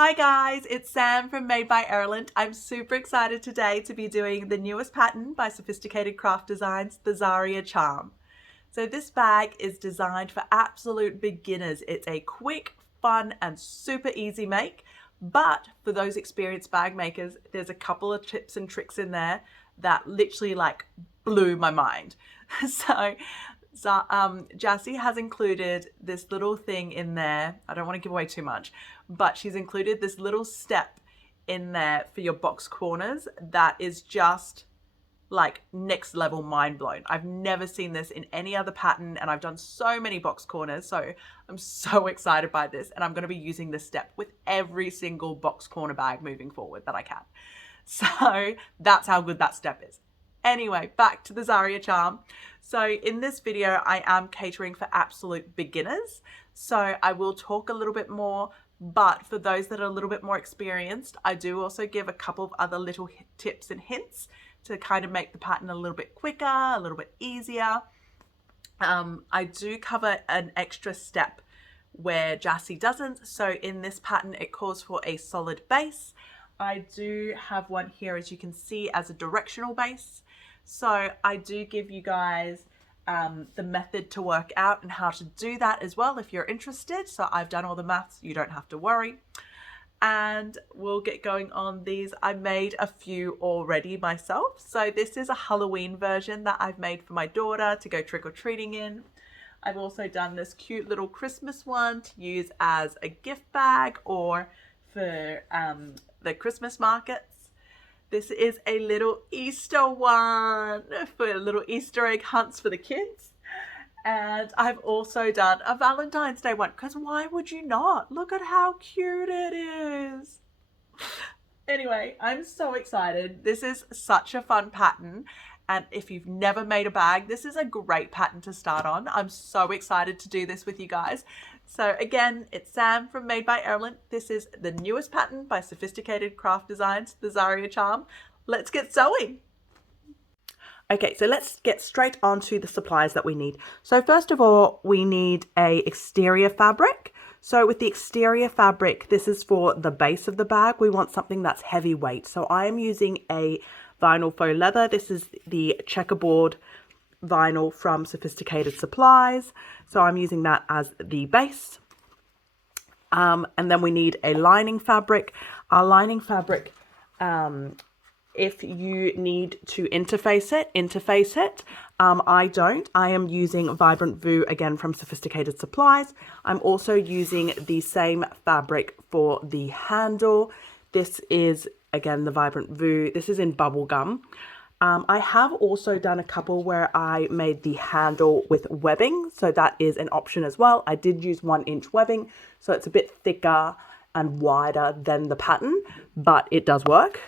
Hi guys, it's Sam from Made by Erland. I'm super excited today to be doing the newest pattern by Sewfisticated Craft Designs, the Xaria Charm. So this bag is designed for absolute beginners. It's a quick, fun and super easy make, but for those experienced bag makers, there's a couple of tips and tricks in there that literally blew my mind. Jassy has included this little thing in there. I don't want to give away too much, but she's included this little step in there for your box corners that is just like next level mind blown. I've never seen this in any other pattern, and I've done so many box corners, so I'm so excited by this, and I'm going to be using this step with every single box corner bag moving forward that I can. So that's how good that step is. Anyway, back to the Xaria Charm. So in this video, I am catering for absolute beginners. So I will talk a little bit more, but for those that are a little bit more experienced, I do also give a couple of other little tips and hints to kind of make the pattern a little bit quicker, a little bit easier. I do cover an extra step where Jassy doesn't. So in this pattern, it calls for a solid base. I do have one here, as you can see, as a directional base. So I do give you guys the method to work out and how to do that as well if you're interested. So I've done all the maths, you don't have to worry. And we'll get going on these. I made a few already myself. So this is a Halloween version that I've made for my daughter to go trick-or-treating in. I've also done this cute little Christmas one to use as a gift bag or for the Christmas markets. This is a little Easter one for little Easter egg hunts for the kids. And I've also done a Valentine's Day one, because why would you not? Look at how cute it is. Anyway, I'm so excited. This is such a fun pattern. And if you've never made a bag, this is a great pattern to start on. I'm so excited to do this with you guys. So again, it's Sam from Made by Erland. This is the newest pattern by Sewfisticated Craft Designs, the Xaria Charm. Let's get sewing. Okay, so let's get straight onto the supplies that we need. So first of all, we need a exterior fabric. So with the exterior fabric, this is for the base of the bag. We want something that's heavyweight. So I am using a vinyl faux leather. This is the checkerboard vinyl from Sewfisticated Supplies. So I'm using that as the base. And then we need a lining fabric. Our lining fabric, if you need to interface it. I don't. I am using Vibrant Vu again from Sewfisticated Supplies. I'm also using the same fabric for the handle. This is again the Vibrant Vu. This is in bubblegum. I have also done a couple where I made the handle with webbing, so that is an option as well. I did use 1-inch webbing, so it's a bit thicker and wider than the pattern, but it does work.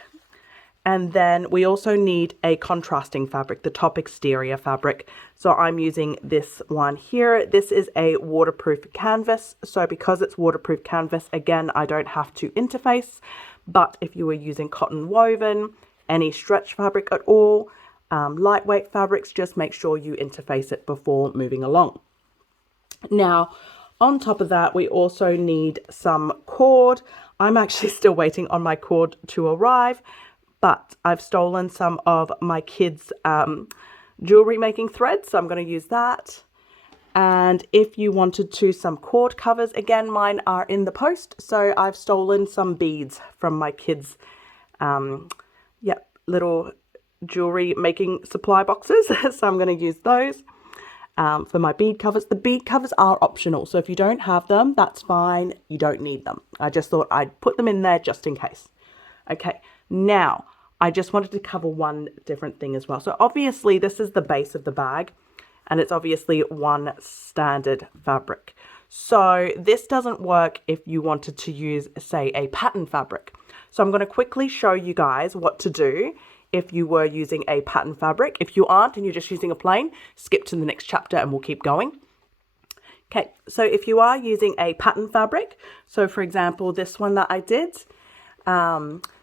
And then we also need a contrasting fabric, the top exterior fabric. So I'm using this one here. This is a waterproof canvas. So because it's waterproof canvas, again, I don't have to interface. But if you were using cotton woven, any stretch fabric at all, lightweight fabrics, just make sure you interface it before moving along. Now, on top of that, we also need some cord. I'm actually still waiting on my cord to arrive, but I've stolen some of my kids' jewelry making threads, so I'm going to use that. And if you wanted some cord covers, again, mine are in the post. So I've stolen some beads from my kids' little jewelry making supply boxes. So I'm going to use those for my bead covers. The bead covers are optional. So if you don't have them, that's fine. You don't need them. I just thought I'd put them in there just in case. Okay, now I just wanted to cover one different thing as well. So obviously this is the base of the bag, and it's obviously one standard fabric. So this doesn't work if you wanted to use, say, a pattern fabric. So I'm going to quickly show you guys what to do if you were using a pattern fabric. If you aren't and you're just using a plain, skip to the next chapter and we'll keep going. Okay, so if you are using a pattern fabric, so for example, this one that I did,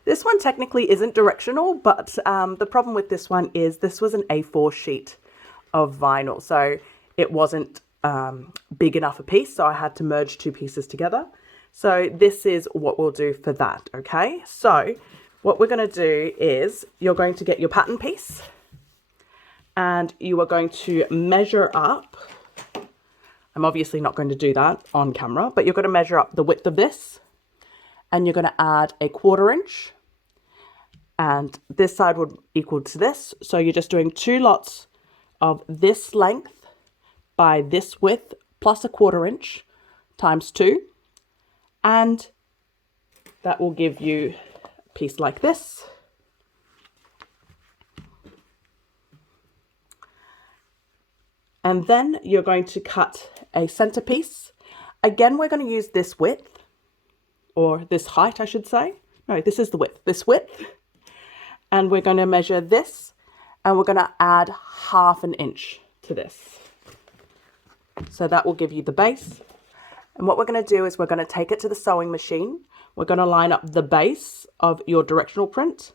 this one technically isn't directional, but the problem with this one is this was an A4 sheet of vinyl. So it wasn't big enough a piece, so I had to merge two pieces together. So this is what we'll do for that, okay? So what we're going to do is you're going to get your pattern piece and you are going to measure up. I'm obviously not going to do that on camera, but you're going to measure up the width of this and you're going to add a 1/4 inch, and this side would equal to this. So you're just doing 2 lots of this length by this width plus a 1/4 inch times 2, and that will give you a piece like this. And then you're going to cut a center piece. Again, we're going to use this width, or this height, I should say. No, this is the width, this width. And we're going to measure this, and we're going to add 1/2 inch to this. So that will give you the base. And what we're going to do is we're going to take it to the sewing machine. We're going to line up the base of your directional print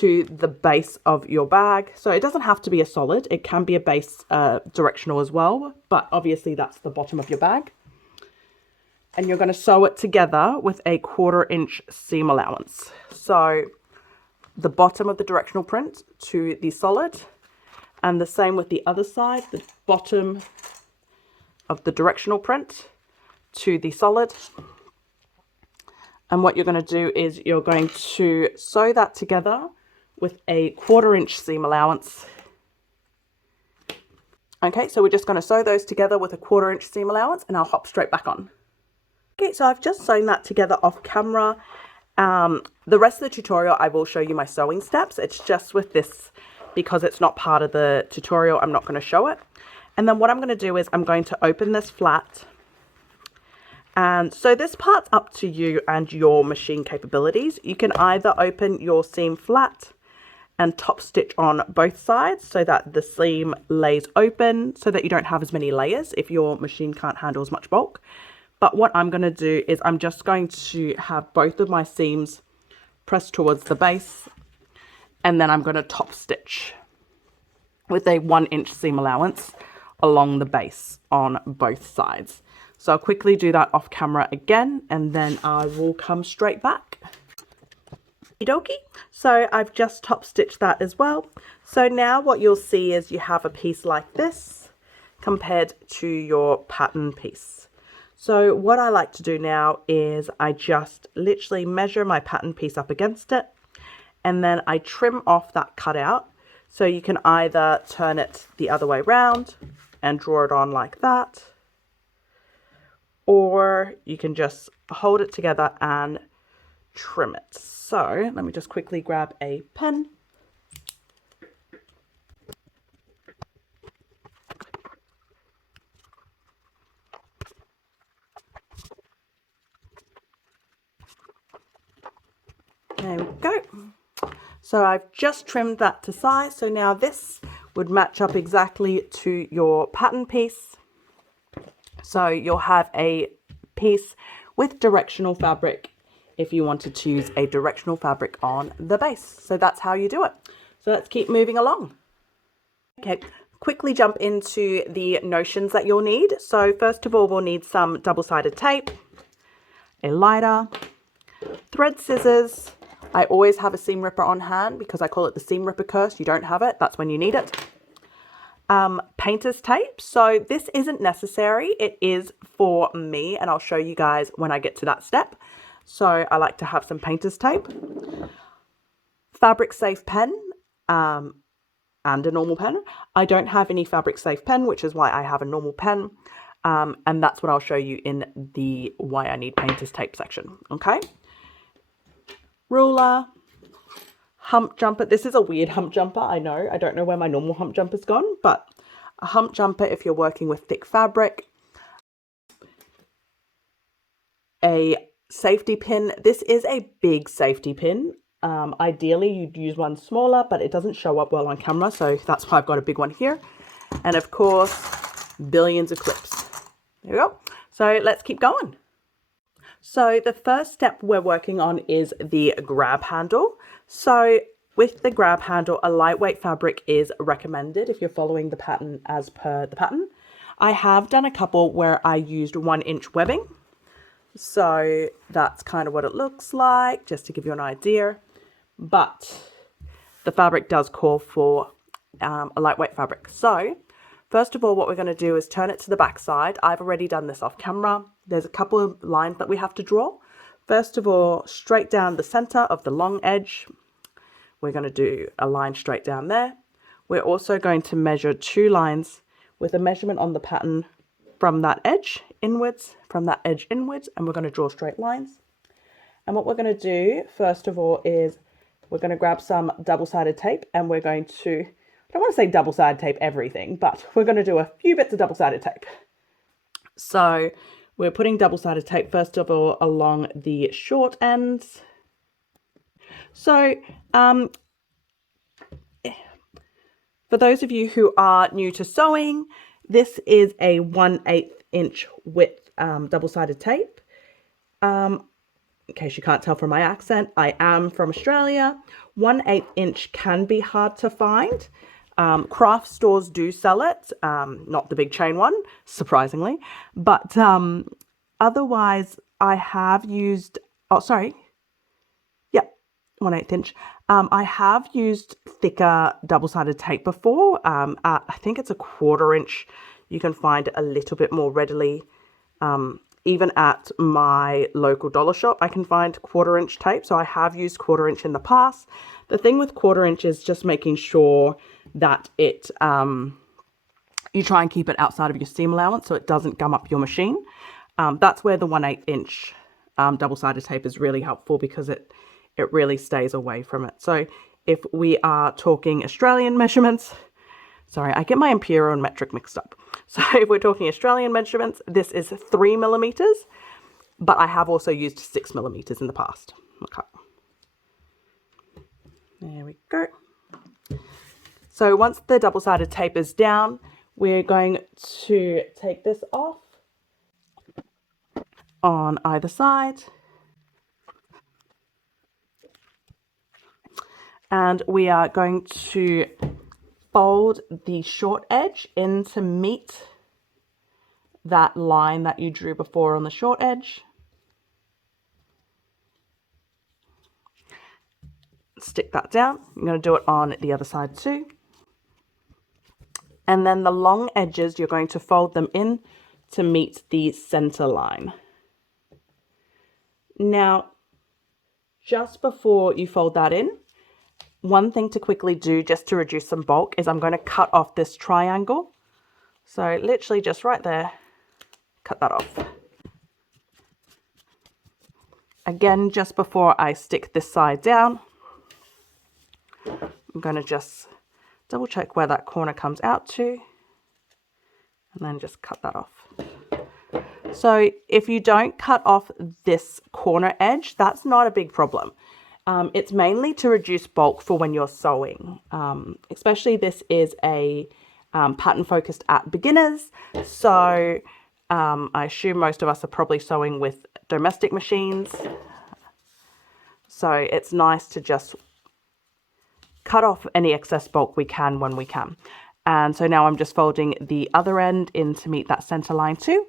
to the base of your bag. So it doesn't have to be a solid. It can be a base directional as well, but obviously that's the bottom of your bag. And you're going to sew it together with a 1/4 inch seam allowance. So the bottom of the directional print to the solid, and the same with the other side, the bottom of the directional print to the solid. And what you're going to do is you're going to sew that together with a 1/4 inch seam allowance. Okay, so we're just going to sew those together with a 1/4 inch seam allowance, and I'll hop straight back on. Okay, so I've just sewn that together off camera. The rest of the tutorial, I will show you my sewing steps. It's just with this, because it's not part of the tutorial, I'm not going to show it. And then what I'm going to do is I'm going to open this flat. And so this part's up to you and your machine capabilities. You can either open your seam flat and top stitch on both sides so that the seam lays open so that you don't have as many layers if your machine can't handle as much bulk. But what I'm going to do is I'm just going to have both of my seams pressed towards the base, and then I'm going to top stitch with a 1 inch seam allowance along the base on both sides. So I'll quickly do that off camera again, and then I will come straight back. Okie. So I've just top stitched that as well. So now what you'll see is you have a piece like this compared to your pattern piece. So what I like to do now is I just literally measure my pattern piece up against it, and then I trim off that cutout. So you can either turn it the other way around and draw it on like that, or you can just hold it together and trim it. So let me just quickly grab a pen. There we go. So I've just trimmed that to size. So now this would match up exactly to your pattern piece. So you'll have a piece with directional fabric if you wanted to use a directional fabric on the base. So that's how you do it. So let's keep moving along. Okay, quickly jump into the notions that you'll need. So first of all, we'll need some double-sided tape, a lighter, thread scissors. I always have a seam ripper on hand because I call it the seam ripper curse. You don't have it, that's when you need it. Painter's tape. So this isn't necessary. It is for me, and I'll show you guys when I get to that step. So I like to have some painter's tape, fabric safe pen, and a normal pen. I don't have any fabric safe pen, which is why I have a normal pen. And that's what I'll show you in the why I need painter's tape section. Okay. Ruler, hump jumper. This is a weird hump jumper, I know. I don't know where my normal hump jumper's gone, but a hump jumper if you're working with thick fabric. A safety pin. This is a big safety pin. Ideally, you'd use one smaller, but it doesn't show up well on camera, so that's why I've got a big one here. And of course, billions of clips. There we go. So let's keep going. So the first step we're working on is the grab handle. So with the grab handle, a lightweight fabric is recommended if you're following the pattern as per the pattern. I have done a couple where I used 1 inch webbing. So that's kind of what it looks like, just to give you an idea. But the fabric does call for a lightweight fabric. So first of all, what we're going to do is turn it to the back side. I've already done this off camera. There's a couple of lines that we have to draw. First of all, straight down the center of the long edge, we're going to do a line straight down there. We're also going to measure 2 lines with a measurement on the pattern from that edge inwards, and we're going to draw straight lines. And what we're going to do first of all is we're going to grab some double-sided tape, and we're going to, I don't want to say double-sided tape everything, but we're going to do a few bits of double-sided tape. So we're putting double-sided tape first of all along the short ends. So for those of you who are new to sewing, this is a 1/8 inch width double-sided tape. In case you can't tell from my accent, I am from Australia. 1/8 inch can be hard to find. Craft stores do sell it, not the big chain one, surprisingly. But otherwise, I have used, 1/8 inch. I have used thicker double-sided tape before. I think it's a 1/4 inch. You can find it a little bit more readily. Even at my local dollar shop, I can find 1/4 inch tape. So I have used 1/4 inch in the past. The thing with 1/4 inch is just making sure that it, you try and keep it outside of your seam allowance so it doesn't gum up your machine. That's where the 1/8 inch double-sided tape is really helpful, because it really stays away from it. So if we are talking Australian measurements, sorry, I get my imperial and metric mixed up. So if we're talking Australian measurements, this is 3 millimeters, but I have also used 6 millimeters in the past. Okay. There we go. So once the double-sided tape is down, we're going to take this off on either side. And we are going to fold the short edge in to meet that line that you drew before on the short edge. Stick that down. I'm going to do it on the other side too. And then the long edges, you're going to fold them in to meet the center line. Now, just before you fold that in, one thing to quickly do just to reduce some bulk is I'm going to cut off this triangle. So literally just right there, cut that off. Again, just before I stick this side down, I'm going to just double check where that corner comes out to, and then just cut that off. So if you don't cut off this corner edge, that's not a big problem. It's mainly to reduce bulk for when you're sewing. Especially this is a pattern focused at beginners. So I assume most of us are probably sewing with domestic machines. So it's nice to just cut off any excess bulk we can when we can. And so now I'm just folding the other end in to meet that center line too.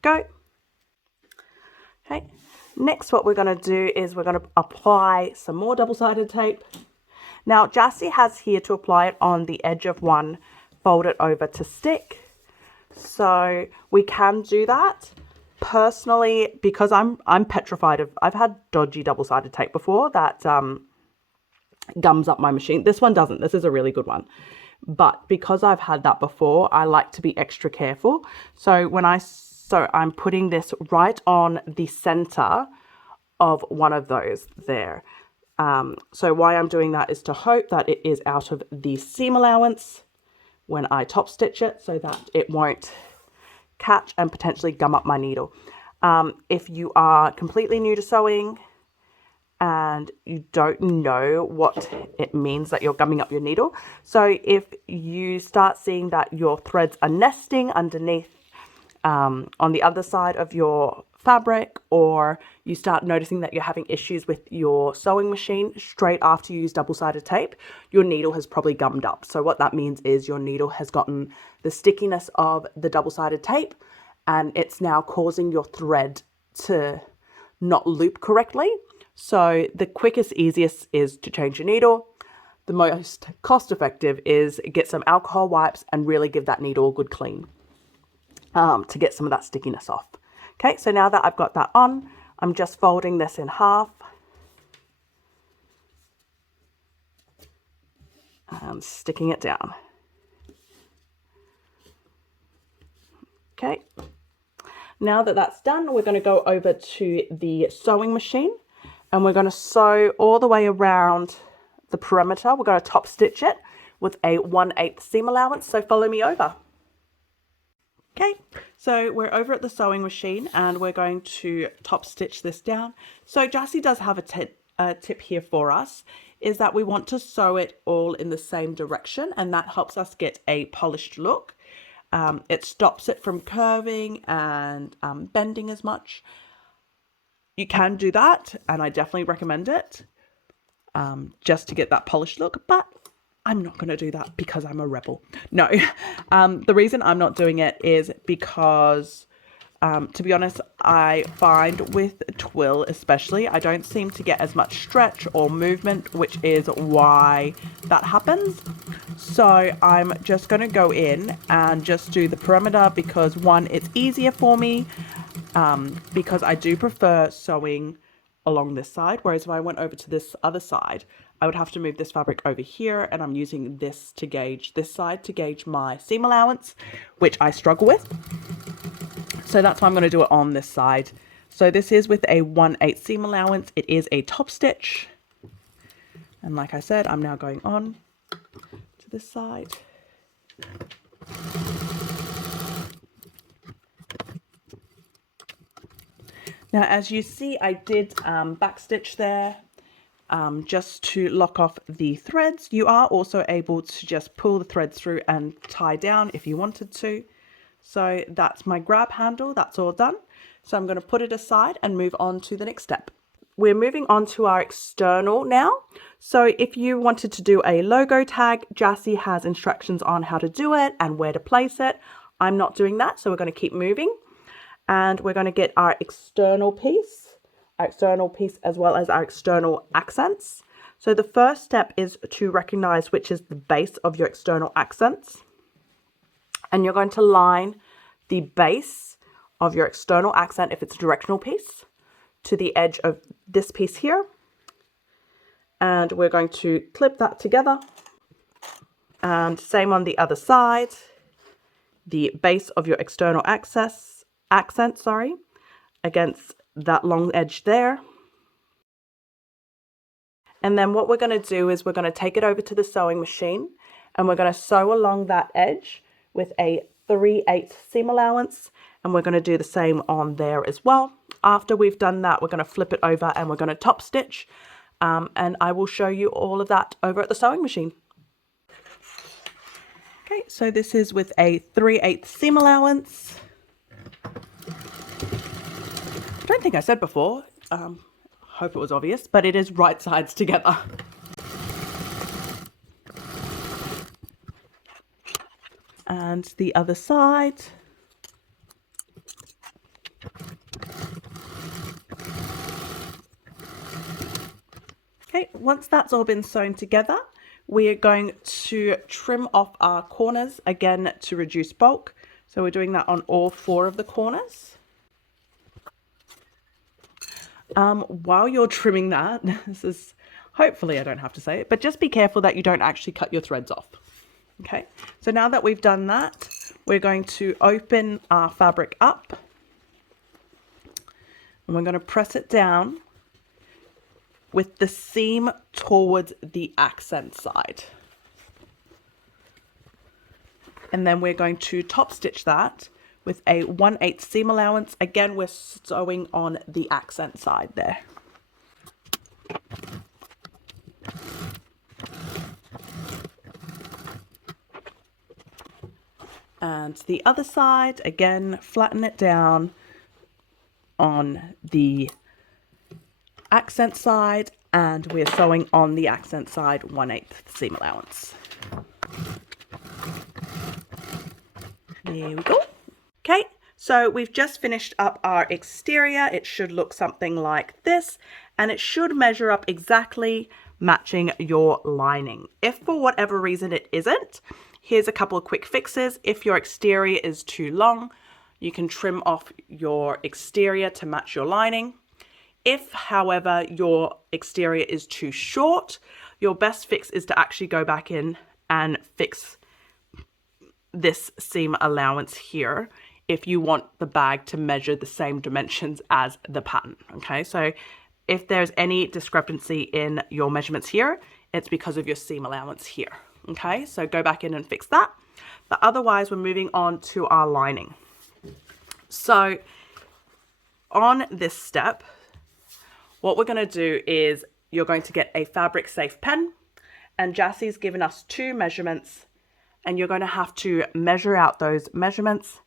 Go. Okay, next what we're going to do is we're going to apply some more double-sided tape. Now Jassy has here to apply it on the edge of one, fold it over to stick. So we can do that. Personally, because I'm petrified of, I've had dodgy double-sided tape before that gums up my machine. This one doesn't. This is a really good one. But because I've had that before, I like to be extra careful. So I'm putting this right on the center of one of those there. So why I'm doing that is to hope that it is out of the seam allowance when I top stitch it, so that it won't catch and potentially gum up my needle. If you are completely new to sewing and you don't know what it means that you're gumming up your needle, so if you start seeing that your threads are nesting underneath on the other side of your fabric, or you start noticing that you're having issues with your sewing machine straight after you use double-sided tape, your needle has probably gummed up. So what that means is your needle has gotten the stickiness of the double-sided tape, and it's now causing your thread to not loop correctly. So the quickest, easiest is to change your needle. The most cost-effective is get some alcohol wipes and really give that needle a good clean to get some of that stickiness off. Okay, so now that I've got that on, I'm just folding this in half and sticking it down. Okay, now that that's done, we're going to go over to the sewing machine and we're going to sew all the way around the perimeter. We're going to top stitch it with a 1/8 seam allowance, so follow me over. Okay, so we're over at the sewing machine and we're going to top stitch this down. So Jassy does have a tip here for us, is that we want to sew it all in the same direction, and that helps us get a polished look. It stops it from curving and bending as much. You can do that, and I definitely recommend it, just to get that polished look, but I'm not going to do that because I'm a rebel. No, the reason I'm not doing it is because, to be honest, I find with twill especially, I don't seem to get as much stretch or movement, which is why that happens. So I'm just going to go in and just do the perimeter because, one, it's easier for me, because I do prefer sewing along this side, whereas if I went over to this other side, I would have to move this fabric over here, and I'm using this to gauge this side to gauge my seam allowance, which I struggle with. So that's why I'm going to do it on this side. So this is with a 1/8 seam allowance. It is a top stitch, and like I said, I'm now going on to this side. Now, as you see, I did backstitch there just to lock off the threads. You are also able to just pull the threads through and tie down if you wanted to. So that's my grab handle. That's all done. So I'm going to put it aside and move on to the next step. We're moving on to our external now. So if you wanted to do a logo tag, Jassy has instructions on how to do it and where to place it. I'm not doing that, so we're going to keep moving. And we're going to get our external piece as well as our external accents. So the first step is to recognize which is the base of your external accents. And you're going to line the base of your external accent, if it's a directional piece, to the edge of this piece here. And we're going to clip that together. And same on the other side, the base of your external accent, against that long edge there. And then what we're going to do is we're going to take it over to the sewing machine and we're going to sew along that edge with a 3/8 seam allowance, and we're going to do the same on there as well. After we've done that, we're going to flip it over and we're going to top stitch, and I will show you all of that over at the sewing machine. Okay, so this is with a 3/8 seam allowance. I don't think I said before, hope it was obvious, but it is right sides together. And the other side. Okay, once that's all been sewn together, we are going to trim off our corners again to reduce bulk. So we're doing that on all 4 of the corners. While you're trimming that, this is, hopefully I don't have to say it, but just be careful that you don't actually cut your threads off. Okay, so now that we've done that, we're going to open our fabric up and we're going to press it down with the seam towards the accent side. And then we're going to top stitch that with a 1/8 seam allowance. Again, we're sewing on the accent side there. And the other side, again, flatten it down on the accent side, and we're sewing on the accent side 1/8 seam allowance. There we go. Okay, so we've just finished up our exterior. It should look something like this, and it should measure up exactly, matching your lining. If for whatever reason it isn't, here's a couple of quick fixes. If your exterior is too long, you can trim off your exterior to match your lining. If, however, your exterior is too short, your best fix is to actually go back in and fix this seam allowance here if you want the bag to measure the same dimensions as the pattern. Okay, so if there's any discrepancy in your measurements here, it's because of your seam allowance here. Okay, so go back in and fix that. But otherwise, we're moving on to our lining. So on this step, what we're going to do is you're going to get a fabric safe pen, and Jassie's given us 2 measurements, and you're going to have to measure out those measurements,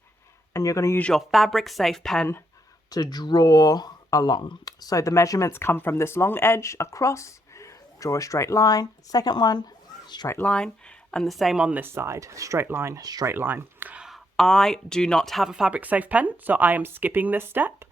and you're going to use your fabric safe pen to draw along. So the measurements come from this long edge across, draw a straight line, second one, straight line, and the same on this side, straight line, straight line. I do not have a fabric safe pen, so I am skipping this step.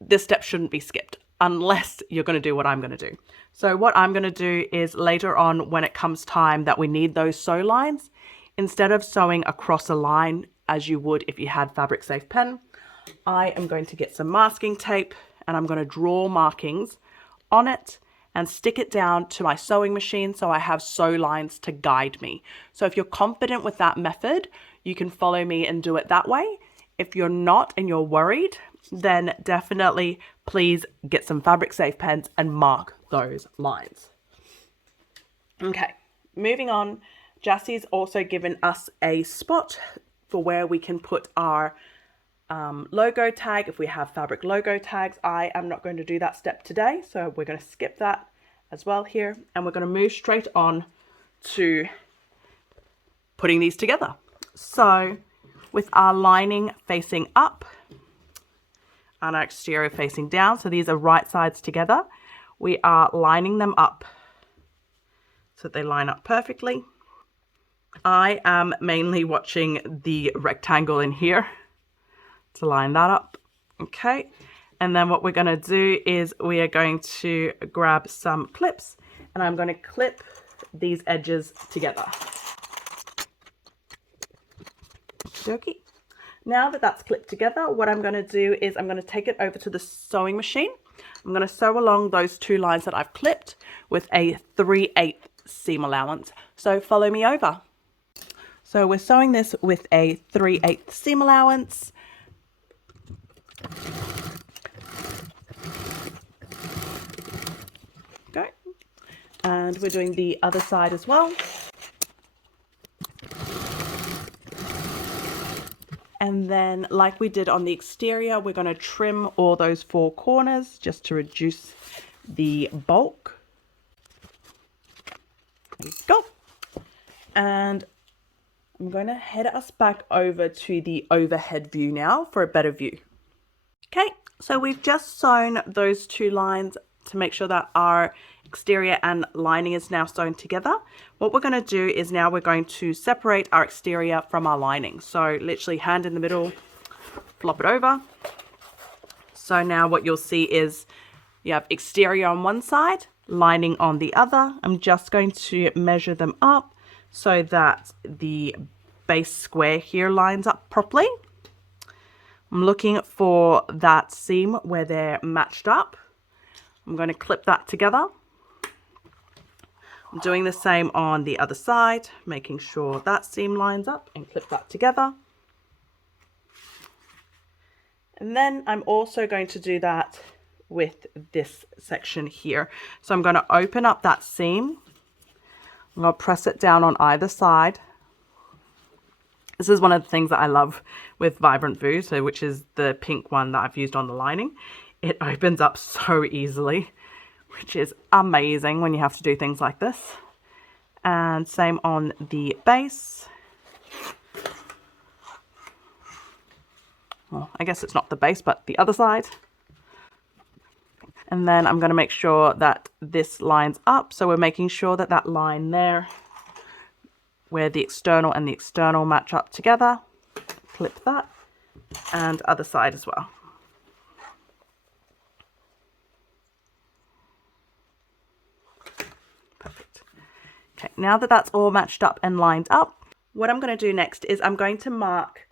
This step shouldn't be skipped unless you're going to do what I'm going to do. So what I'm going to do is later on, when it comes time that we need those sew lines, instead of sewing across a line as you would if you had fabric safe pen, I am going to get some masking tape, and I'm going to draw markings on it and stick it down to my sewing machine so I have sew lines to guide me. So if you're confident with that method, you can follow me and do it that way. If you're not and you're worried, then definitely please get some fabric safe pens and mark those lines. Okay, moving on. Jassie's also given us a spot for where we can put our logo tag if we have fabric logo tags. I am not going to do that step today, so we're going to skip that as well here, and we're going to move straight on to putting these together. So with our lining facing up and our exterior facing down, so these are right sides together, we are lining them up so they line up perfectly. I am mainly watching the rectangle in here to line that up. Okay, and then what we're going to do is we are going to grab some clips, and I'm going to clip these edges together. Okay. Now that that's clipped together, what I'm going to do is I'm going to take it over to the sewing machine. I'm going to sew along those 2 lines that I've clipped with a 3/8 seam allowance. So follow me over. So we're sewing this with a 3/8 seam allowance. Okay. And we're doing the other side as well. And then, like we did on the exterior, we're going to trim all those 4 corners just to reduce the bulk. There we go. And I'm going to head us back over to the overhead view now for a better view. Okay, so we've just sewn those 2 lines to make sure that our exterior and lining is now sewn together. What we're going to do is now we're going to separate our exterior from our lining. So literally hand in the middle, flop it over. So now what you'll see is you have exterior on one side, lining on the other. I'm just going to measure them up so that the base square here lines up properly. I'm looking for that seam where they're matched up. I'm going to clip that together. I'm doing the same on the other side, making sure that seam lines up, and clip that together. And then I'm also going to do that with this section here. So I'm going to open up that seam. I'm going to press it down on either side. This is one of the things that I love with Vibrant Voo, so which is the pink one that I've used on the lining. It opens up so easily, which is amazing when you have to do things like this. And same on the base. well, I guess it's not the base, but the other side. And then I'm going to make sure that this lines up. So we're making sure that that line there, where the external and the external match up together. Clip that, and other side as well. Perfect. Okay, now that that's all matched up and lined up, what I'm going to do next is I'm going to mark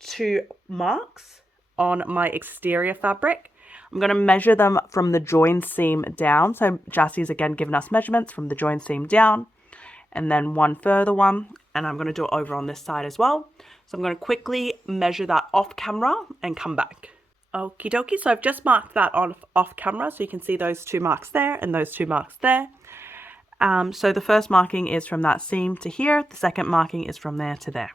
2 marks on my exterior fabric. I'm going to measure them from the join seam down. So Jassie's again given us measurements from the join seam down, and then one further one, and I'm going to do it over on this side as well. So I'm going to quickly measure that off camera and come back. Okie dokie, so I've just marked that off camera, so you can see those 2 marks there and those 2 marks there. So the first marking is from that seam to here, the second marking is from there to there.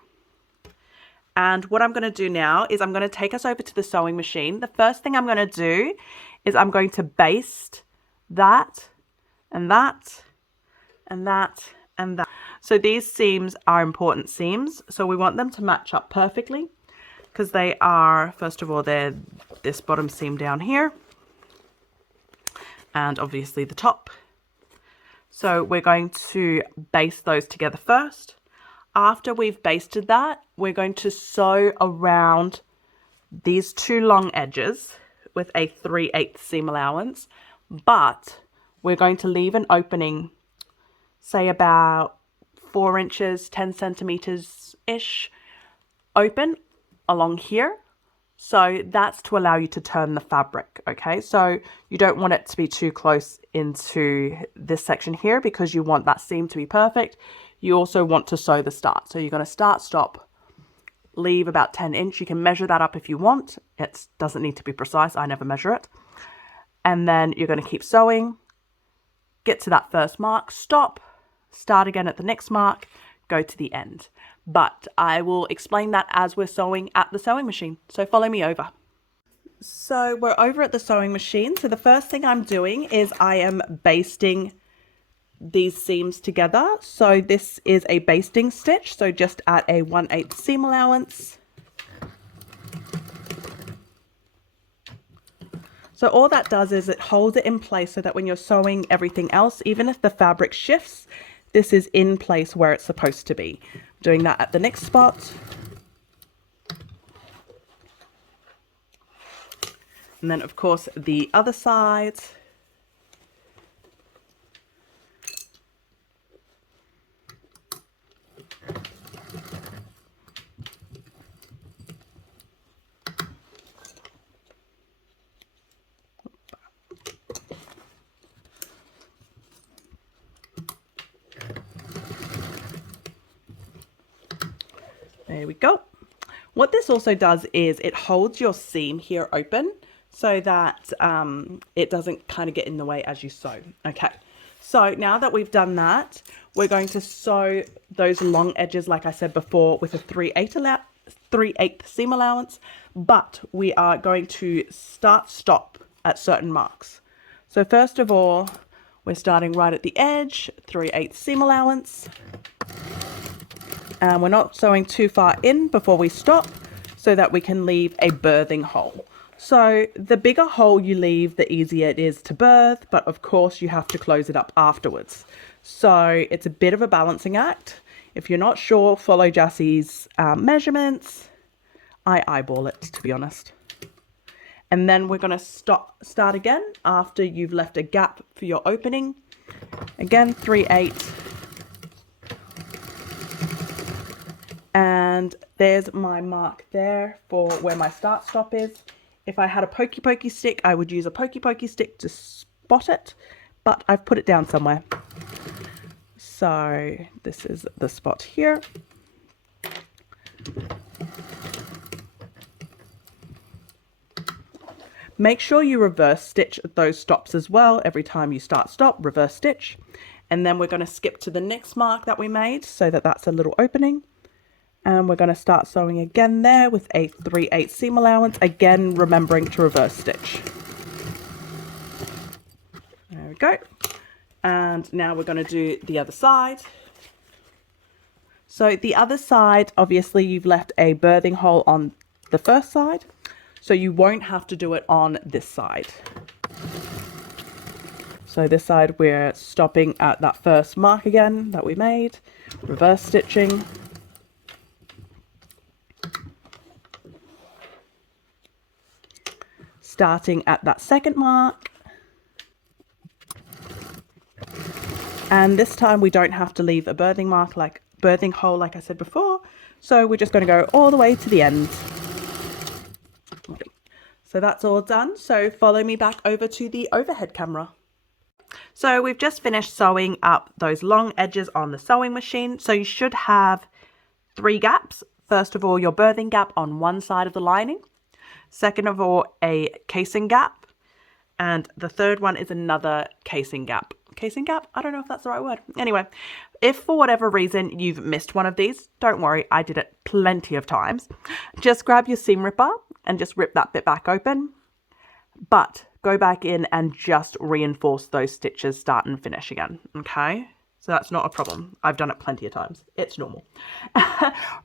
And what I'm going to do now is I'm going to take us over to the sewing machine. The first thing I'm going to do is I'm going to baste that and that and that and that. So these seams are important seams. So we want them to match up perfectly because they are, first of all, they're this bottom seam down here and obviously the top. So we're going to baste those together first. After we've basted that, we're going to sew around these 2 long edges with a 3/8 seam allowance, but we're going to leave an opening, say about 4 inches, 10 centimeters-ish open along here. So that's to allow you to turn the fabric, okay? So you don't want it to be too close into this section here because you want that seam to be perfect. You also want to sew the start. So you're going to start, stop, leave about 10 inch. You can measure that up if you want. It doesn't need to be precise. I never measure it. And then you're going to keep sewing, get to that first mark, stop, start again at the next mark, go to the end. But I will explain that as we're sewing at the sewing machine. So follow me over. So we're over at the sewing machine. So the first thing I'm doing is I am basting these seams together. So this is a basting stitch. So just at a 1/8 seam allowance. So all that does is it holds it in place so that when you're sewing everything else, even if the fabric shifts, this is in place where it's supposed to be. Doing that at the next spot. And then of course the other side. There we go. What this also does is it holds your seam here open so that it doesn't kind of get in the way as you sew. Okay, so now that we've done that, we're going to sew those long edges, like I said before, with a 3/8 seam allowance, but we are going to start, stop at certain marks. So first of all, we're starting right at the edge, 3/8 seam allowance. And we're not sewing too far in before we stop so that we can leave a birthing hole. So the bigger hole you leave, the easier it is to birth, but of course you have to close it up afterwards. So it's a bit of a balancing act. If you're not sure, follow Jassie's measurements. I eyeball it, to be honest. And then we're going to start again after you've left a gap for your opening. Again, 3/8. And there's my mark there for where my start stop is. If I had a pokey stick, I would use a pokey stick to spot it, but I've put it down somewhere. So this is the spot here. Make sure you reverse stitch those stops as well. Every time you start, stop, reverse stitch. And then we're going to skip to the next mark that we made so that that's a little opening. And we're going to start sewing again there with a 3/8 seam allowance, again remembering to reverse stitch. There we go. And now we're going to do the other side. So the other side, obviously you've left a birthing hole on the first side, so you won't have to do it on this side. So this side we're stopping at that first mark again that we made, reverse stitching. Starting at that second mark. And this time we don't have to leave a birthing mark, like birthing hole like I said before. So we're just going to go all the way to the end. So that's all done. So follow me back over to the overhead camera. So we've just finished sewing up those long edges on the sewing machine. So you should have 3 gaps. First of all, your birthing gap on one side of the lining. Second of all, a casing gap. And the third one is another casing gap. Casing gap? I don't know if that's the right word. Anyway, if for whatever reason you've missed one of these, don't worry, I did it plenty of times. Just grab your seam ripper and just rip that bit back open. But go back in and just reinforce those stitches start and finish again, okay? So that's not a problem. I've done it plenty of times. It's normal.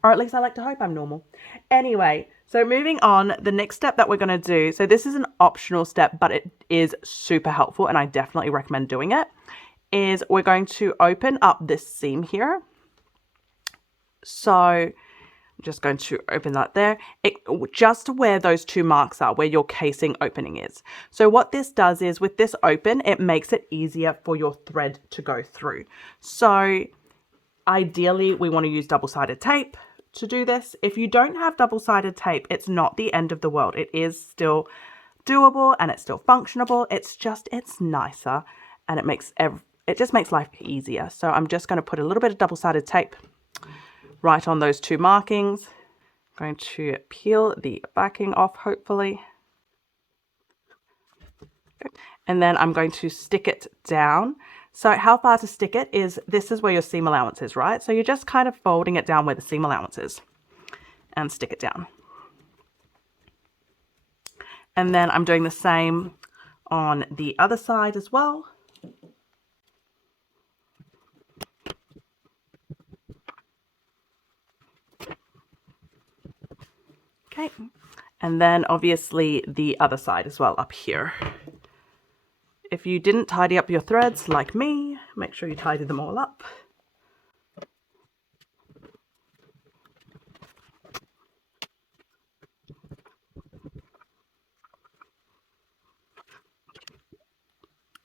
Or at least I like to hope I'm normal. Anyway, so moving on, the next step that we're going to do, so this is an optional step, but it is super helpful and I definitely recommend doing it, is we're going to open up this seam here. So I'm just going to open that there, just where those 2 marks are, where your casing opening is. So what this does is with this open, it makes it easier for your thread to go through. So ideally we want to use double-sided tape to do this. If you don't have double-sided tape, it's not the end of the world. It is still doable and it's still functionable. It's nicer and it just makes life easier. So I'm just going to put a little bit of double-sided tape right on those 2 markings. I'm going to peel the backing off, hopefully. And then I'm going to stick it down. So how far to stick it is, this is where your seam allowance is, right? So you're just kind of folding it down where the seam allowance is and stick it down. And then I'm doing the same on the other side as well. Okay, and then obviously the other side as well up here. If you didn't tidy up your threads like me, make sure you tidy them all up.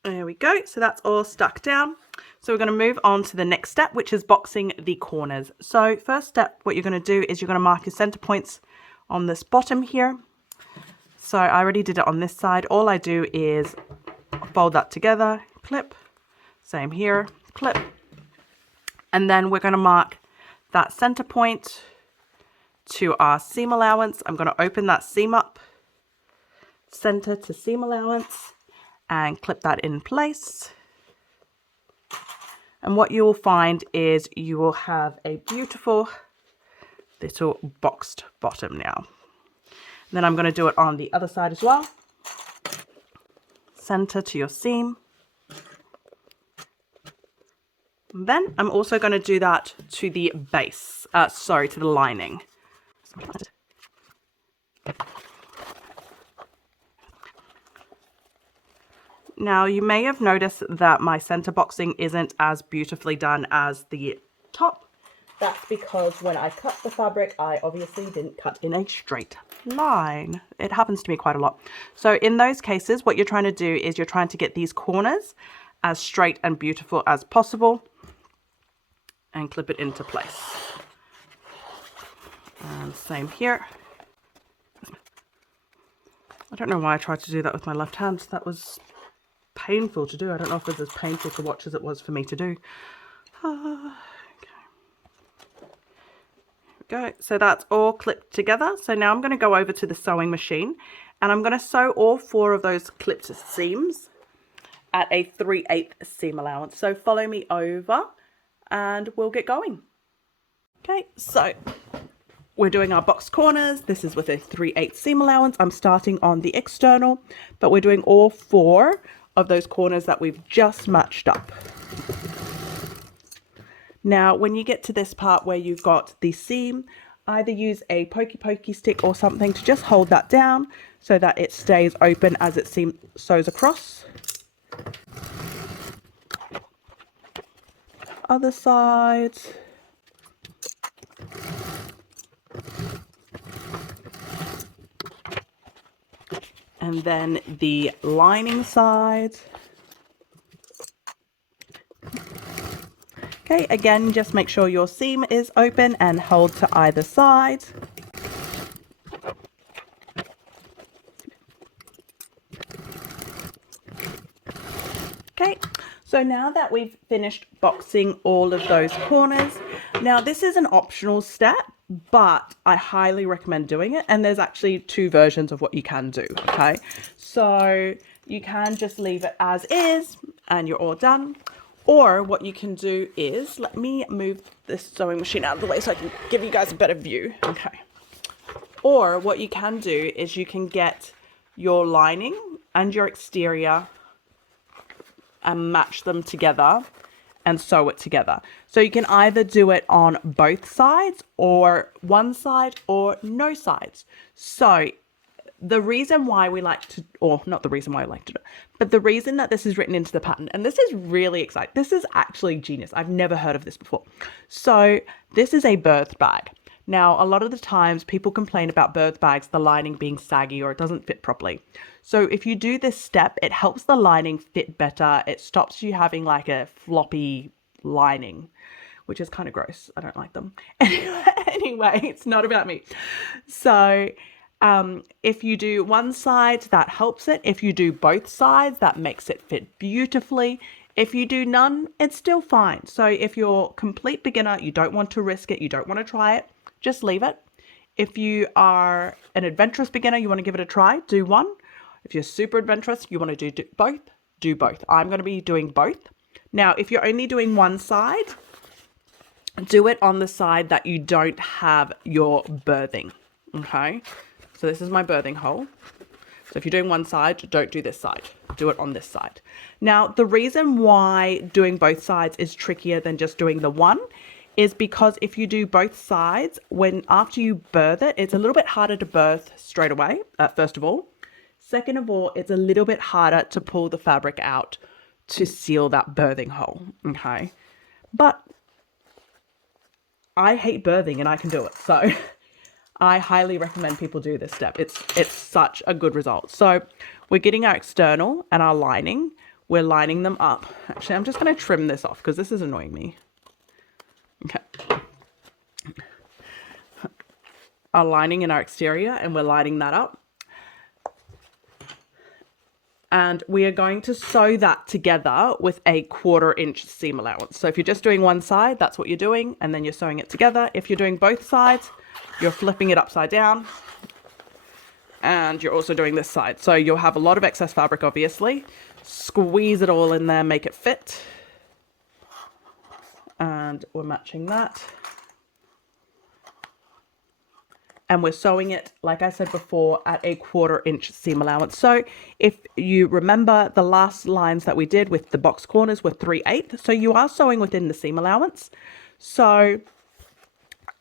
There we go, so that's all stuck down. So we're going to move on to the next step, which is boxing the corners. So first step, what you're going to do is you're going to mark your center points on this bottom here. So I already did it on this side. All I do is fold that together, clip, same here, clip, and then we're going to mark that center point to our seam allowance. I'm going to open that seam up, center to seam allowance, and clip that in place. And what you will find is you will have a beautiful little boxed bottom now. And then I'm going to do it on the other side as well. Center to your seam. And then I'm also going to do that to the base, to the lining. Now you may have noticed that my center boxing isn't as beautifully done as the top. That's because when I cut the fabric, I obviously didn't cut in a straight line. It happens to me quite a lot. So in those cases, what you're trying to do is you're trying to get these corners as straight and beautiful as possible and clip it into place. And same here. I don't know why I tried to do that with my left hand. That was painful to do. I don't know if it was as painful to watch as it was for me to do. Go. So that's all clipped together. So now I'm going to go over to the sewing machine and I'm going to sew all 4 of those clipped seams at a 3/8 seam allowance. So follow me over and we'll get going. Okay, so we're doing our box corners. This is with a 3/8 seam allowance. I'm starting on the external, but we're doing all 4 of those corners that we've just matched up. Now, when you get to this part where you've got the seam, either use a pokey stick or something to just hold that down so that it stays open as it sews across. Other side. And then the lining side. Okay, again, just make sure your seam is open and hold to either side. Okay, so now that we've finished boxing all of those corners, now this is an optional step, but I highly recommend doing it. And there's actually two versions of what you can do, okay? So you can just leave it as is and you're all done. Or what you can do is, let me move this sewing machine out of the way so I can give you guys a better view. Okay. Or what you can do is you can get your lining and your exterior and match them together and sew it together. So you can either do it on both sides or one side or no sides. So the reason why we like to, or not the reason why I like to do it, but the reason that this is written into the pattern, and this is really exciting. This is actually genius. I've never heard of this before. So this is a birth bag. Now, a lot of the times people complain about birth bags, the lining being saggy or it doesn't fit properly. So if you do this step, it helps the lining fit better. It stops you having like a floppy lining, which is kind of gross. I don't like them. Anyway, it's not about me. So if you do one side, that helps it. If you do both sides, that makes it fit beautifully. If you do none, it's still fine. So if you're complete beginner, you don't want to risk it, you don't want to try it, just leave it. If you are an adventurous beginner, you want to give it a try, do one. If you're super adventurous, you want to do both, do both. I'm going to be doing both. Now, if you're only doing one side, do it on the side that you don't have your birthing, okay? So this is my birthing hole. So if you're doing one side, don't do this side. Do it on this side. Now, the reason why doing both sides is trickier than just doing the one is because if you do both sides, after you birth it, it's a little bit harder to birth straight away, first of all. Second of all, it's a little bit harder to pull the fabric out to seal that birthing hole, okay? But I hate birthing and I can do it, so I highly recommend people do this step. It's such a good result. So we're getting our external and our lining. We're lining them up. Actually, I'm just going to trim this off because this is annoying me. Okay. Our lining and our exterior, and we're lining that up. And we are going to sew that together with a 1/4 inch seam allowance. So if you're just doing one side, that's what you're doing, and then you're sewing it together. If you're doing both sides, you're flipping it upside down, and you're also doing this side. So you'll have a lot of excess fabric, obviously. Squeeze it all in there, make it fit. And we're matching that. And we're sewing it, like I said before, at a 1/4 inch seam allowance. So if you remember, the last lines that we did with the box corners were 3/8. So you are sewing within the seam allowance. So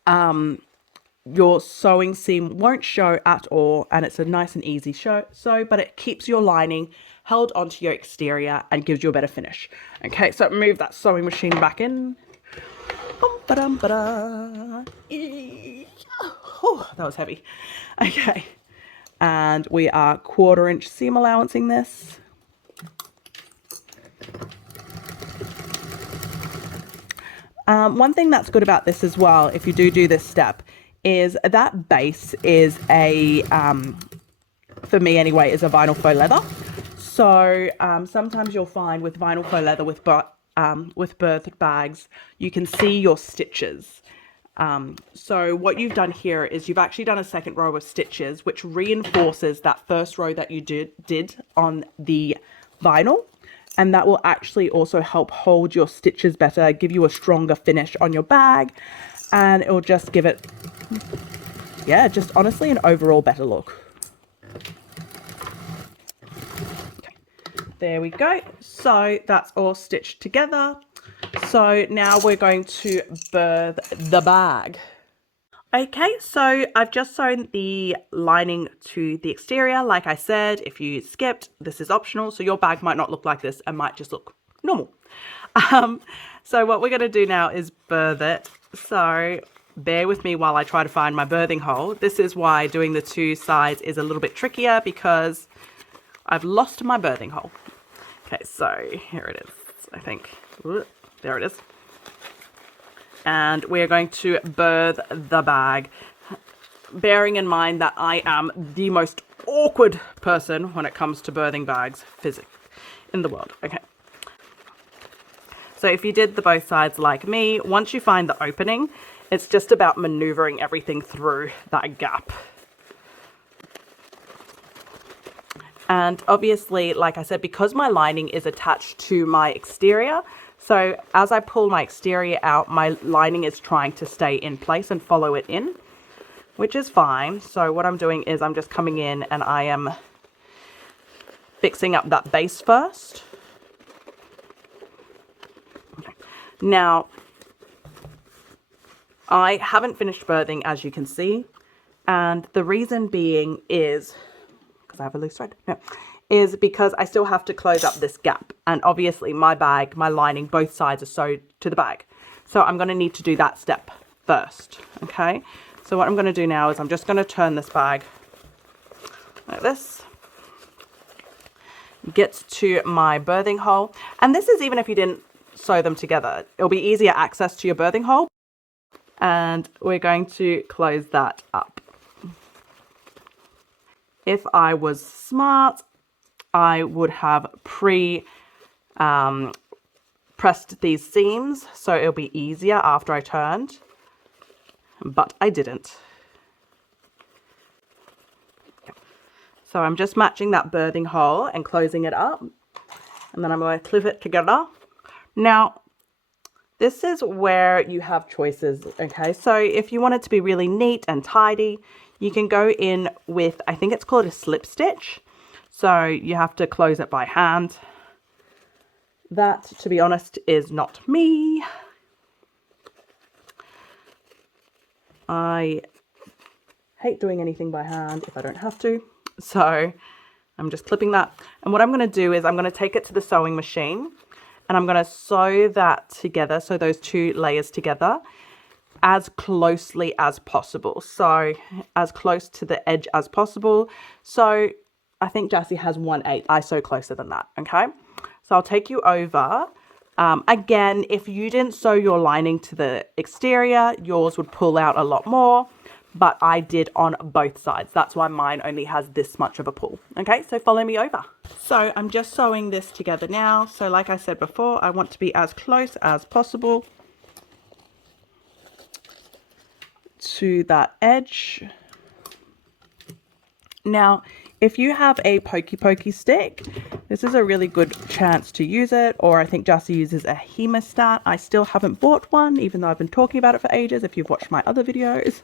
your sewing seam won't show at all, and it's a nice and easy sew, but it keeps your lining held onto your exterior and gives you a better finish. Okay, so move that sewing machine back in. Oh, that was heavy. Okay, and we are 1/4 inch seam allowancing this. One thing that's good about this as well, if you do this step, is that base is a, for me anyway, is a vinyl faux leather. So sometimes you'll find with vinyl faux leather with birth bags, you can see your stitches. So what you've done here is you've actually done a second row of stitches, which reinforces that first row that you did on the vinyl. And that will actually also help hold your stitches better, give you a stronger finish on your bag. And it will just give it, yeah, just honestly an overall better look. Okay, there we go. So that's all stitched together. So now we're going to birth the bag. Okay, so I've just sewn the lining to the exterior. Like I said, if you skipped, this is optional. So your bag might not look like this and might just look normal. So what we're going to do now is birth it. So bear with me while I try to find my birthing hole. This is why doing the two sides is a little bit trickier, because I've lost my birthing hole. Okay, so here it is, I think. Ooh, there it is. And we're going to birth the bag, bearing in mind that I am the most awkward person when it comes to birthing bags in the world. Okay. So if you did the both sides like me, once you find the opening, it's just about maneuvering everything through that gap. And obviously, like I said, because my lining is attached to my exterior, so as I pull my exterior out, my lining is trying to stay in place and follow it in, which is fine. So what I'm doing is I'm just coming in and I am fixing up that base first. Okay. Now, I haven't finished birthing, as you can see, and the reason being is, because I have a loose thread, no, is because I still have to close up this gap. And obviously my bag, my lining, both sides are sewed to the bag. So I'm going to need to do that step first. Okay. So what I'm going to do now is I'm just going to turn this bag like this. Get to my birthing hole. And this is even if you didn't sew them together. It'll be easier access to your birthing hole. And we're going to close that up. If I was smart, I would have pressed these seams so it'll be easier after I turned, but I didn't. So I'm just matching that birthing hole and closing it up, and then I'm going to clip it together. Now, this is where you have choices, okay? So if you want it to be really neat and tidy, you can go in with, I think it's called a slip stitch. So you have to close it by hand. That, to be honest, is not me. I hate doing anything by hand if I don't have to. So I'm just clipping that. And what I'm going to do is I'm going to take it to the sewing machine and I'm going to sew that together. So those two layers together as closely as possible. So as close to the edge as possible. So I think Jassy has 1/8. I sew closer than that. Okay. So I'll take you over. Again, if you didn't sew your lining to the exterior, yours would pull out a lot more, but I did on both sides. That's why mine only has this much of a pull. Okay, so follow me over. So I'm just sewing this together now. So like I said before, I want to be as close as possible to that edge. Now, if you have a pokey stick, this is a really good chance to use it, or I think Jassy uses a hemostat. I still haven't bought one, even though I've been talking about it for ages, if you've watched my other videos.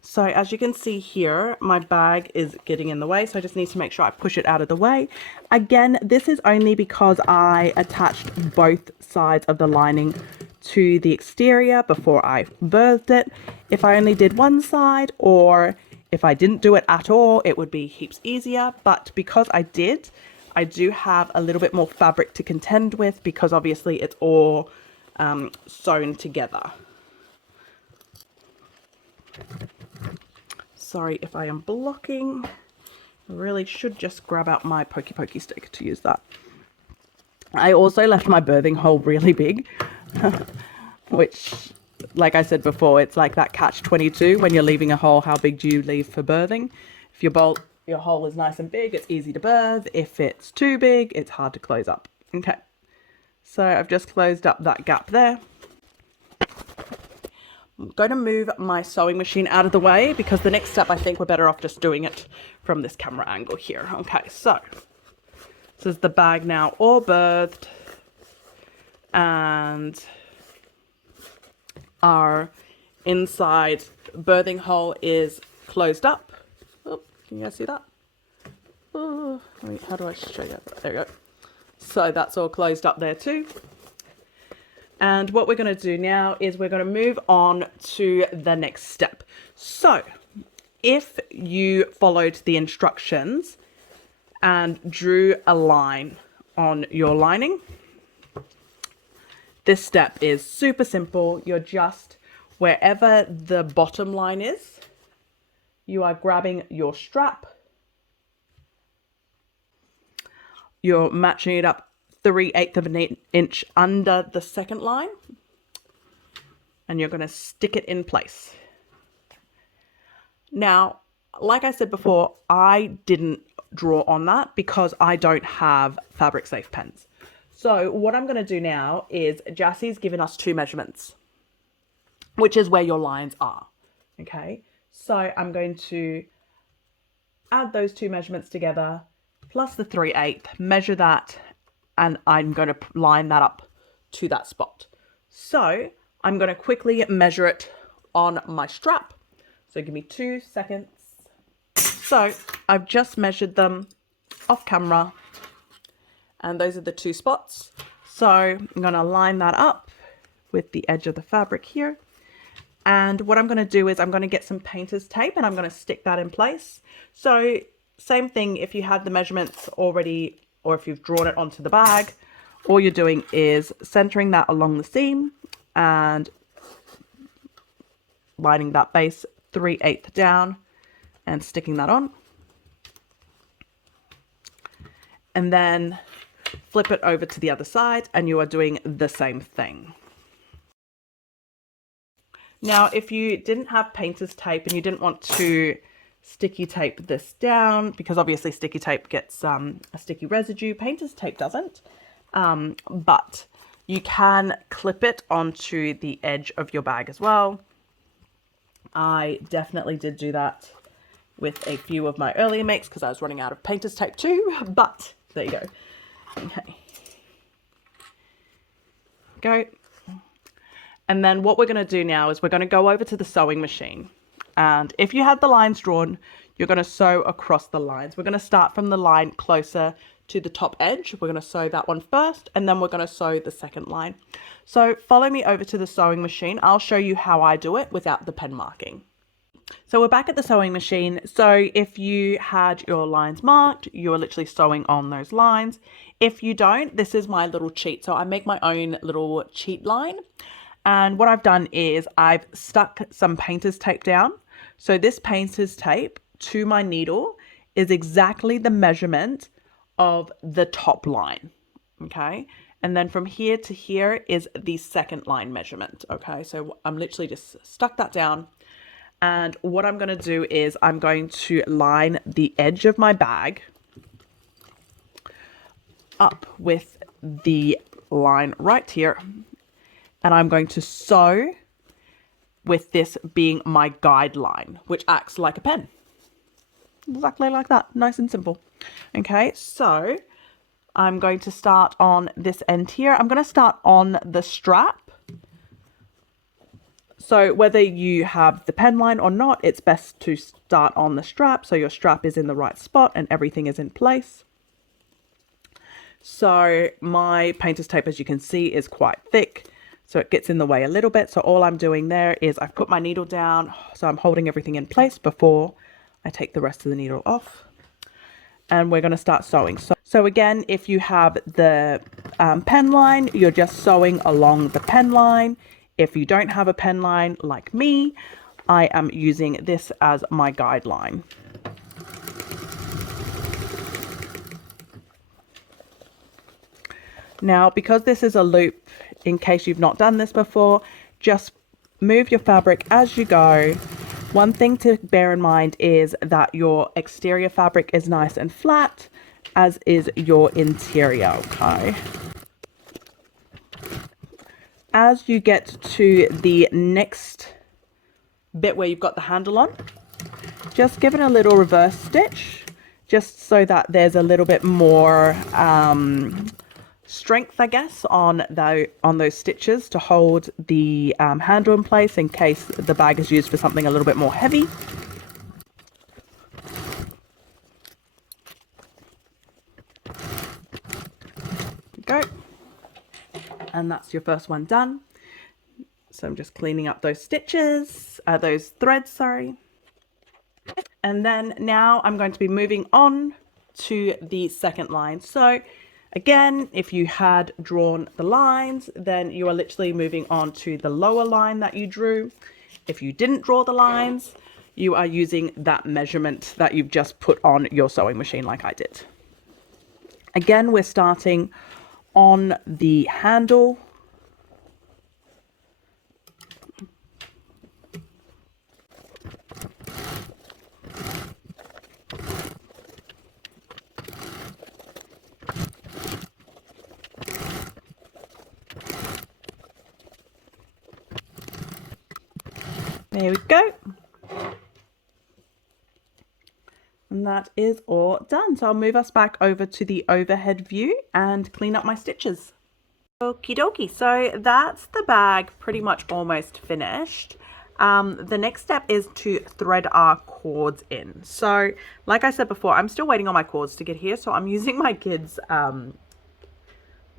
So as you can see here, my bag is getting in the way, so I just need to make sure I push it out of the way. Again, this is only because I attached both sides of the lining to the exterior before I birthed it. If I only did one side, or if I didn't do it at all, it would be heaps easier. But because I did, I do have a little bit more fabric to contend with, because obviously it's all sewn together. Sorry if I am blocking. I really should just grab out my pokey stick to use that. I also left my birthing hole really big, which, like I said before, it's like that catch-22 when you're leaving a hole. How big do you leave for birthing? If your hole is nice and big, it's easy to birth. If it's too big, it's hard to close up. Okay, so I've just closed up that gap there. I'm going to move my sewing machine out of the way, because the next step, I think we're better off just doing it from this camera angle here. Okay, so this is the bag now all birthed, and our inside birthing hole is closed up. Oh, can you guys see that? Oh, wait, how do I show you? There you go. So that's all closed up there too. And what we're going to do now is we're going to move on to the next step. So if you followed the instructions and drew a line on your lining, this step is super simple. You're just, wherever the bottom line is, you are grabbing your strap. You're matching it up 3/8 of an inch under the second line, and you're going to stick it in place. Now, like I said before, I didn't draw on that because I don't have fabric safe pens. So what I'm going to do now is Jassie's given us 2 measurements, which is where your lines are. Okay, so I'm going to add those 2 measurements together plus the 3/8, measure that, and I'm going to line that up to that spot. So I'm going to quickly measure it on my strap. So give me 2 seconds. So I've just measured them off camera, and those are the 2 spots. So I'm going to line that up with the edge of the fabric here. And what I'm going to do is I'm going to get some painter's tape and I'm going to stick that in place. So same thing if you had the measurements already, or if you've drawn it onto the bag, all you're doing is centering that along the seam and lining that base 3/8 down and sticking that on. And then flip it over to the other side and you are doing the same thing. Now, if you didn't have painter's tape and you didn't want to sticky tape this down, because obviously sticky tape gets a sticky residue, painter's tape doesn't, but you can clip it onto the edge of your bag as well. I definitely did do that with a few of my earlier makes because I was running out of painter's tape too, but there you go. Okay. Go. And then what we're going to do now is we're going to go over to the sewing machine. And if you had the lines drawn, you're going to sew across the lines. We're going to start from the line closer to the top edge. We're going to sew that one first, and then we're going to sew the second line. So follow me over to the sewing machine. I'll show you how I do it without the pen marking. So we're back at the sewing machine. So if you had your lines marked, you're literally sewing on those lines. If you don't, this is my little cheat. So I make my own little cheat line. And what I've done is I've stuck some painter's tape down. So this painter's tape to my needle is exactly the measurement of the top line. Okay. And then from here to here is the second line measurement. Okay. So I'm literally just stuck that down. And what I'm going to do is I'm going to line the edge of my bag up with the line right here. And I'm going to sew with this being my guideline, which acts like a pen. Exactly like that. Nice and simple. Okay, so I'm going to start on this end here. I'm going to start on the strap. So whether you have the pen line or not, it's best to start on the strap so your strap is in the right spot and everything is in place. So my painter's tape, as you can see, is quite thick. So it gets in the way a little bit. So all I'm doing there is I've put my needle down. So I'm holding everything in place before I take the rest of the needle off. And we're going to start sewing. So again, if you have the pen line, you're just sewing along the pen line. If you don't have a pen line like me, I am using this as my guideline. Now, because this is a loop, in case you've not done this before, just move your fabric as you go. One thing to bear in mind is that your exterior fabric is nice and flat, as is your interior, okay? As you get to the next bit where you've got the handle on, just give it a little reverse stitch, just so that there's a little bit more strength, I guess, on those stitches to hold the handle in place in case the bag is used for something a little bit more heavy. Go. And that's your first one done. So I'm just cleaning up those stitches, those threads, sorry. And then now I'm going to be moving on to the second line. So again, if you had drawn the lines, then you are literally moving on to the lower line that you drew. If you didn't draw the lines, you are using that measurement that you've just put on your sewing machine like I did. Again, we're starting on the handle. There we go. And that is all done. So I'll move us back over to the overhead view and clean up my stitches. Okie dokie. So that's the bag pretty much almost finished. The next step is to thread our cords in. So like I said before, I'm still waiting on my cords to get here. So I'm using my kids'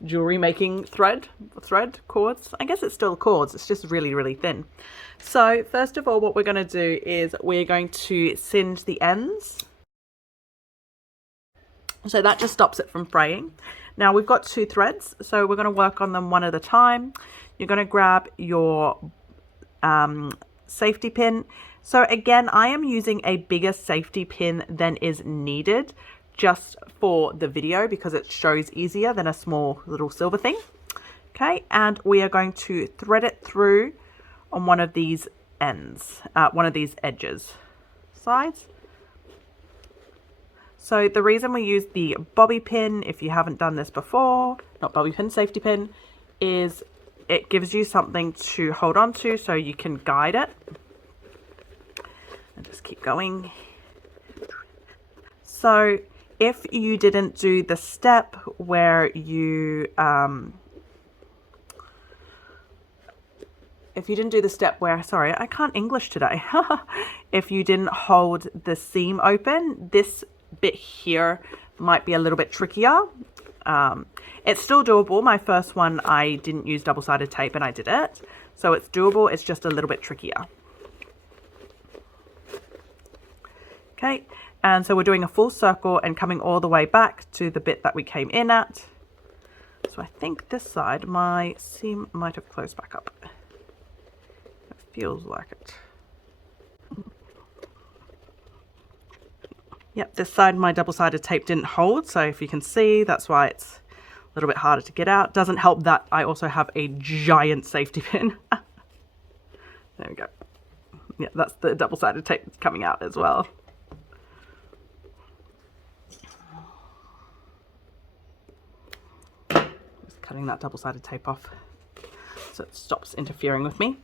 jewelry making thread cords. I guess it's still cords, it's just really, really thin. So first of all, what we're going to do is we're going to singe the ends. So that just stops it from fraying. Now we've got 2 threads, so we're going to work on them one at a time. You're going to grab your safety pin. So again, I am using a bigger safety pin than is needed just for the video because it shows easier than a small little silver thing. Okay, and we are going to thread it through on one of these ends, one of these edges, sides. So the reason we use the bobby pin, if you haven't done this before, not bobby pin, safety pin, is it gives you something to hold on to so you can guide it. And just keep going. So if you didn't do the step where you, sorry, I can't English today. If you didn't hold the seam open, this bit here might be a little bit trickier. It's still doable. My first one, I didn't use double-sided tape and I did it. So it's doable. It's just a little bit trickier. Okay. And so we're doing a full circle and coming all the way back to the bit that we came in at. So I think this side, my seam might have closed back up. It feels like it. Yep, this side my double-sided tape didn't hold. So if you can see, that's why it's a little bit harder to get out. Doesn't help that I also have a giant safety pin. There we go. Yeah, that's the double-sided tape that's coming out as well. Cutting that double-sided tape off so it stops interfering with me.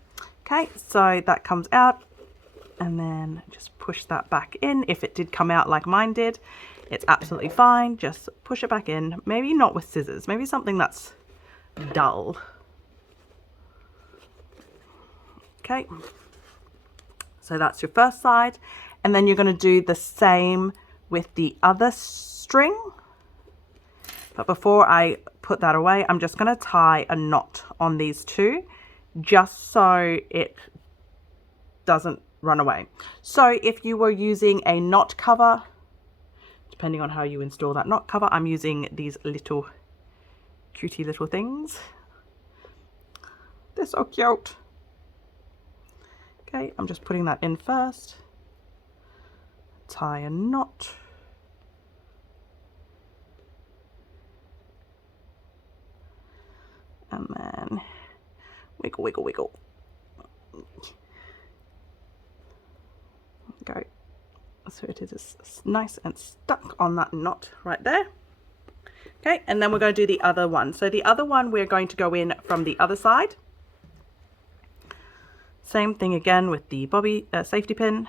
Okay, so that comes out and then just push that back in. If it did come out like mine did, it's absolutely fine. Just push it back in. Maybe not with scissors, maybe something that's dull. Okay, so that's your first side, and then you're going to do the same with the other string. But before I put that away, I'm just going to tie a knot on these 2 just so it doesn't run away. So if you were using a knot cover, depending on how you install that knot cover, I'm using these little cutie little things. They're so cute. Okay, I'm just putting that in first. Tie a knot. And then wiggle, wiggle, wiggle. Go. So it is nice and stuck on that knot right there. Okay, and then we're going to do the other one. So the other one, we're going to go in from the other side. Same thing again with the bobby safety pin.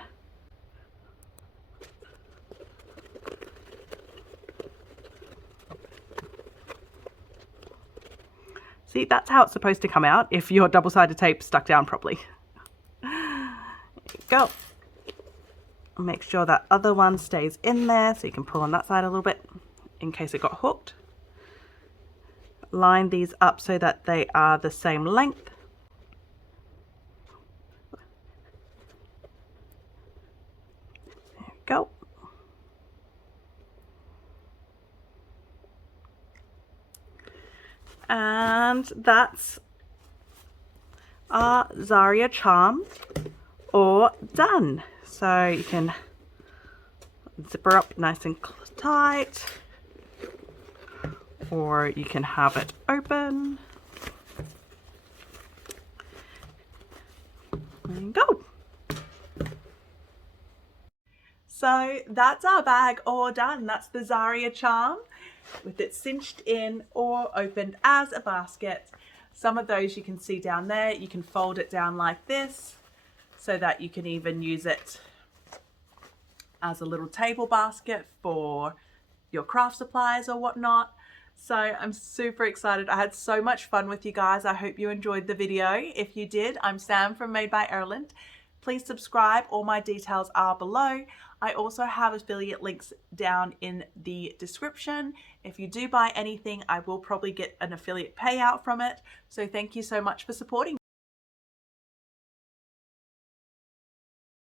See, that's how it's supposed to come out if your double-sided tape stuck down properly. There you go. Make sure that other one stays in there so you can pull on that side a little bit in case it got hooked. line these up so that they are the same length. There we go. And that's our Xaria Charm all done. So you can zip her up nice and tight, or you can have it open. There you go. So that's our bag all done. That's the Xaria Charm with it cinched in or opened as a basket. Some of those you can see down there. You can fold it down like this so that you can even use it as a little table basket for your craft supplies or whatnot. So I'm super excited. I had so much fun with you guys. I hope you enjoyed the video. If you did, I'm Sam from Made by Erland. Please subscribe. All my details are below. I also have affiliate links down in the description. If you do buy anything, I will probably get an affiliate payout from it. So thank you so much for supporting me.